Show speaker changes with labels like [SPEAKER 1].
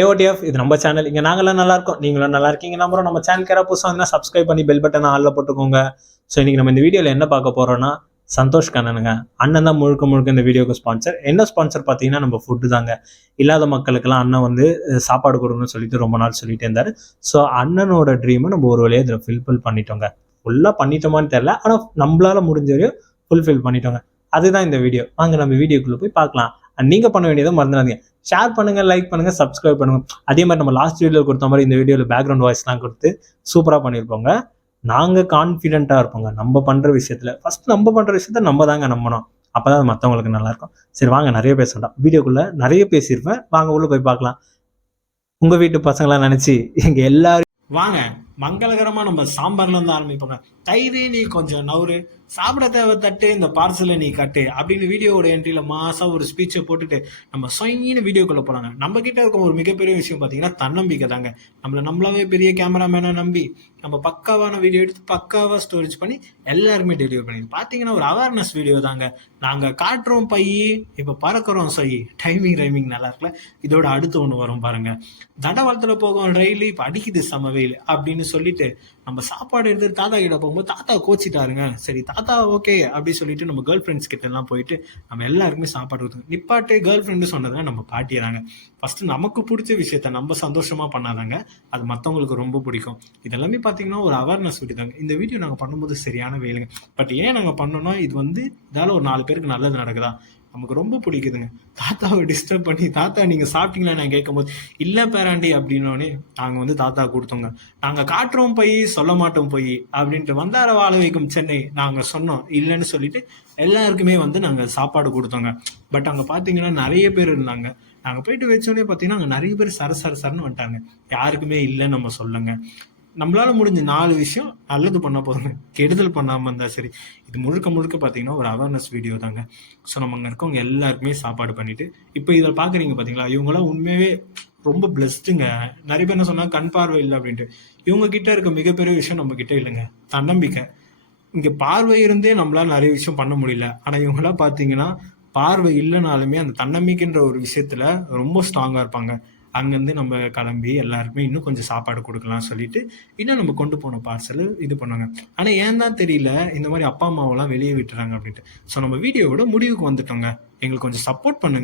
[SPEAKER 1] ஏஓடிஎஃப் இது நம்ம சேனல் இங்கே நாங்களாம் நல்லா இருக்கோம் நீங்களும் நல்லா இருக்கீங்க நம்புறோம். நம்ம சேனல் யாராவது புதுசாக இருந்தால் சப்ஸ்கிரைப் பண்ணி பெல் பட்டனை ஆளில் போட்டுக்கோங்க. ஸோ இன்னைக்கு நம்ம இந்த வீடியோவில் என்ன பார்க்க போகிறோம்னா சந்தோஷ் கண்ணனுங்க. அண்ணன் தான் முழுக்க முழுக்க இந்த வீடியோக்கு ஸ்பான்சர் என்ன ஸ்பான்சர் பார்த்தீங்கன்னா நம்ம ஃபுட்டு தாங்க. இல்லாத மக்களுக்கெல்லாம் அண்ணன் வந்து சாப்பாடு கொடுக்கணும்னு சொல்லிட்டு ரொம்ப நாள் சொல்லிட்டு இருந்தார். ஸோ அண்ணனோட ட்ரீமை நம்ம ஒரு வழியாக இதில் ஃபில்ஃபில் பண்ணிட்டோங்க. ஃபுல்லாக பண்ணிட்டோமான்னு தெரில ஆனால் நம்மளால முடிஞ்ச வரையும் ஃபுல்ஃபில் பண்ணிட்டோங்க. அதுதான் இந்த வீடியோ. வாங்க நம்ம வீடியோக்குள்ளே போய் பார்க்கலாம். அண்ட் நீங்க பண்ண வேண்டியதை மறந்துடாதீங்க. ஷேர் பண்ணுங்க லைக் பண்ணுங்க சப்ஸ்கிரைப் பண்ணுங்க. அதே மாதிரி நம்ம லாஸ்ட் வீடியோவில் கொடுத்த மாதிரி இந்த வீடியோவில் பேக்ரவுண்ட் வாய்ஸ்லாம் கொடுத்து சூப்பராக பண்ணியிருப்போங்க. நாங்கள் கான்ஃபிடென்ட்டாக இருப்போங்க. நம்ம பண்ணுற விஷயத்தில். ஃபஸ்ட் நம்ம பண்ணுற விஷயத்த நம்ம தாங்க நம்பணும். அப்போ தான் மற்றவங்களுக்கு நல்லாயிருக்கும் சரி வாங்க நிறைய பேச வீடியோக்குள்ளே நிறைய பேசியிருப்பேன். வாங்க உள்ளே போய் பார்க்கலாம். உங்கள் வீட்டு பசங்களாம் நினச்சி எங்கள் எல்லாரும் வாங்க. மங்களகரமாக நம்ம சாம்பார்ல இருந்து ஆரம்பிப்போங்க தயிர் நீ கொஞ்சம் நவுறு. சாப்பிட தேவை தட்டு இந்த பார்சலை நீ கட்டு அப்படின்னு வீடியோவோட என்ட்ரியில் மாதம் ஒரு ஸ்பீச்சை போட்டுட்டு நம்ம சொயின்னு வீடியோக்குள்ளே போகலாங்க நம்ம கிட்ட இருக்க ஒரு மிகப்பெரிய விஷயம் பார்த்தீங்கன்னா தன்னம்பிக்கை தாங்க நம்மள நம்மளாவே பெரிய கேமராமேனை நம்பி நம்ம பக்காவான வீடியோ எடுத்து பக்காவாக ஸ்டோரேஜ் பண்ணி எல்லாருமே டெலிவரி பண்ணி பார்த்தீங்கன்னா ஒரு அவேர்னஸ் வீடியோ தாங்க. நாங்கள் காட்டுறோம் பையி இப்போ பறக்கிறோம் சொய் டைமிங் ரைமிங் நல்லா இருக்குல்ல? இதோட அடுத்து ஒன்று வரும் பாருங்க. தண்டவாளத்தில் போகும் ரயில் இப்போ அடிக்குது செம வெயில் அப்படின்னு சொல்லிட்டு நம்ம சாப்பாடு எடுத்து தாத்தா கிட்ட போகும்போது தாத்தா கோச்சிட்டாருங்க. சரி தாத்தா ஓகே அப்படி சொல்லிட்டு நம்ம கேர்ள் ஃப்ரெண்ட்ஸ் கிட்ட எல்லாம் போயிட்டு நம்ம எல்லாருக்குமே சாப்பாடு கொடுத்தோம் நிப்பாட்டு கேர்ள் ஃப்ரெண்டு சொன்னதுங்க நம்ம பாட்டிடுறாங்க ஃபர்ஸ்ட் நமக்கு பிடிச்ச விஷயத்த நம்ம சந்தோஷமா பண்ணாதாங்க. அது மற்றவங்களுக்கு ரொம்ப பிடிக்கும். இதெல்லாமே பார்த்தீங்கன்னா ஒரு அவேர்னஸ் விட்டுதாங்க இந்த வீடியோ நாங்கள் பண்ணும்போது சரியான வேலைங்க. பட் ஏன் நாங்கள் பண்ணோம்னா இது வந்து இதால ஒரு நாலு பேருக்கு நல்லது நடக்குதா? நமக்கு ரொம்ப பிடிக்குதுங்க. தாத்தாவை டிஸ்டர்ப் பண்ணி தாத்தா நீங்கள் சாப்பிட்டீங்களா? நான் கேட்கும்போது இல்லை பேராண்டி அப்படின்னோடனே நாங்கள் வந்து தாத்தா கொடுத்தோங்க. நாங்கள் காட்டுறோம் போய் சொல்ல மாட்டோம் போய் அப்படின்ட்டு வந்தார வாழ வைக்கும் சென்னை நாங்கள் சொன்னோம். இல்லைன்னு சொல்லிட்டு எல்லாருக்குமே வந்து நாங்கள் சாப்பாடு கொடுத்தோங்க. பட் அங்கே பார்த்தீங்கன்னா நிறைய பேர் இருந்தாங்க. நாங்கள் போயிட்டு வச்சோடனே பார்த்தீங்கன்னா அங்கே நிறைய பேர் சர சர சரன்னு வந்துட்டாங்க. யாருக்குமே இல்லைன்னு நம்ம சொல்லுங்க. நம்மளால முடிஞ்ச நாலு விஷயம் நல்லது பண்ண போதுங்க கெடுதல் பண்ணாமல் இருந்தா சரி. இது முழுக்க முழுக்க பார்த்தீங்கன்னா ஒரு அவேர்னஸ் வீடியோ தாங்க. ஸோ நம்ம அங்கே இருக்கவங்க எல்லாருக்குமே சாப்பாடு பண்ணிட்டு இப்போ இதில் பார்க்குறீங்க பார்த்தீங்களா இவங்களாம் உண்மையே ரொம்ப பிளஸ்டுங்க நிறைய பேர் என்ன சொன்னால் கண் பார்வை இல்லை அப்படின்ட்டு. இவங்க கிட்ட இருக்க மிகப்பெரிய விஷயம் நம்ம கிட்ட இல்லைங்க. தன்னம்பிக்கை. இங்கே பார்வை இருந்தே நம்மளால நிறைய விஷயம் பண்ண முடியல. ஆனால் இவங்களாம் பார்த்தீங்கன்னா பார்வை இல்லைனாலுமே அந்த தன்னம்பிக்கைன்ற ஒரு விஷயத்துல ரொம்ப ஸ்ட்ராங்காக இருப்பாங்க. அங்கேருந்து நம்ம கிளம்பி எல்லாருக்குமே இன்னும் கொஞ்சம் சாப்பாடு கொடுக்கலாம் சொல்லிட்டு இன்னும் நம்ம கொண்டு போன பார்சல் இது பண்ணாங்க. ஆனால் ஏன் தான் தெரியல இந்த மாதிரி அப்பா அம்மாவெல்லாம் வெளியே விட்டுறாங்க அப்படின்ட்டு. ஸோ நம்ம வீடியோவோட முடிவுக்கு வந்துட்டோங்க. எங்களுக்கு கொஞ்சம் சப்போர்ட் பண்ணுங்க.